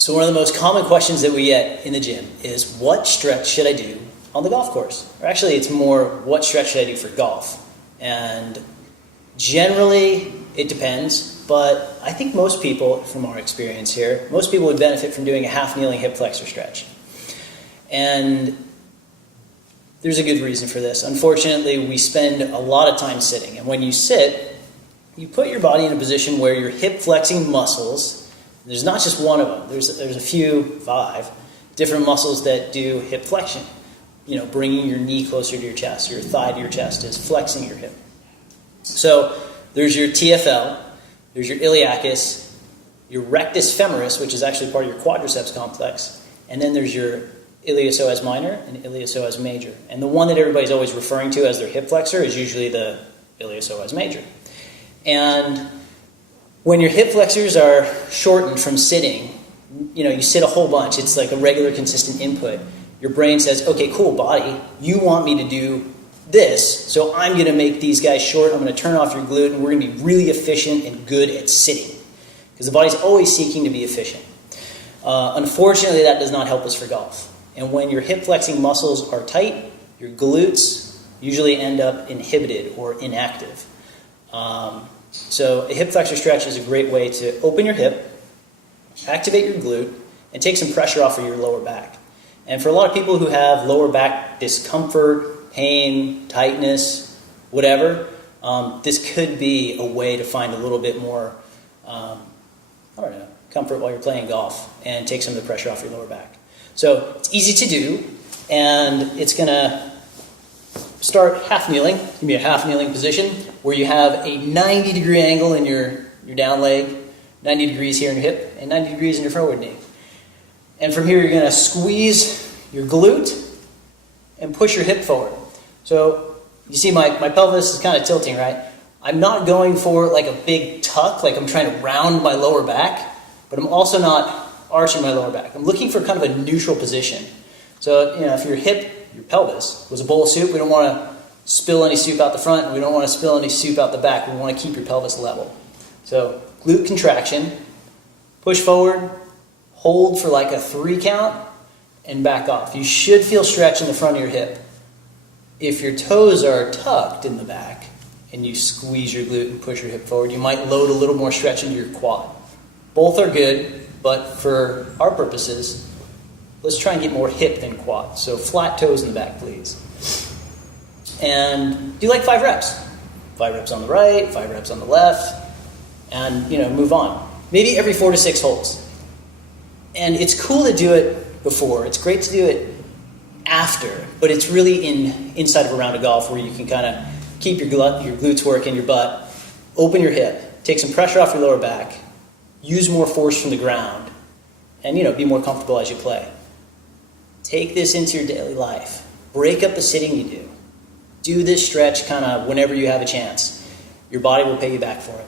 So one of the most common questions that we get in the gym is, what stretch should I do on the golf course? Or actually, it's more, what stretch should I do for golf? And generally, it depends, but I think most people, from our experience here, most people would benefit from doing a half-kneeling hip flexor stretch. And there's a good reason for this. Unfortunately, we spend a lot of time sitting, and when you sit, you put your body in a position where your hip flexing muscles, there's not just one of them, there's a few, 5, different muscles that do hip flexion. You know, bringing your knee closer to your chest, your thigh to your chest is flexing your hip. So there's your TFL, there's your iliacus, your rectus femoris, which is actually part of your quadriceps complex, and then there's your iliopsoas minor and iliopsoas major. And the one that everybody's always referring to as their hip flexor is usually the iliopsoas major. And when your hip flexors are shortened from sitting, you know, you sit a whole bunch, it's like a regular consistent input. Your brain says, okay, cool, body, you want me to do this, so I'm going to make these guys short, I'm going to turn off your glute, and we're going to be really efficient and good at sitting. Because the body's always seeking to be efficient. Unfortunately, that does not help us for golf. And when your hip flexing muscles are tight, your glutes usually end up inhibited or inactive. So a hip flexor stretch is a great way to open your hip, activate your glute, and take some pressure off of your lower back. And for a lot of people who have lower back discomfort, pain, tightness, whatever, this could be a way to find a little bit more, comfort while you're playing golf and take some of the pressure off your lower back. So it's easy to do, and it's going to start half kneeling. It's going to be a half kneeling position where you have a 90-degree angle in your down leg, 90 degrees here in your hip, and 90 degrees in your forward knee. And from here, you're going to squeeze your glute and push your hip forward. So you see my pelvis is kind of tilting, right? I'm not going for like a big tuck, like I'm trying to round my lower back, but I'm also not arching my lower back. I'm looking for kind of a neutral position. So, you know, if your hip, your pelvis, was a bowl of soup, we don't want to spill any soup out the front, and we don't want to spill any soup out the back. We want to keep your pelvis level. So glute contraction, push forward, hold for like a 3 count, and back off. You should feel stretch in the front of your hip. If your toes are tucked in the back and you squeeze your glute and push your hip forward, you might load a little more stretch into your quad. Both are good, but for our purposes, let's try and get more hip than quad. So flat toes in the back, please. And do like 5 reps. 5 reps on the right, 5 reps on the left, and, you know, move on. Maybe every 4 to 6 holds. And it's cool to do it before. It's great to do it after, but it's really inside of a round of golf where you can kind of keep your glutes working, your butt, open your hip, take some pressure off your lower back, use more force from the ground, and, you know, be more comfortable as you play. Take this into your daily life. Break up the sitting you do. Do this stretch kind of whenever you have a chance. Your body will pay you back for it.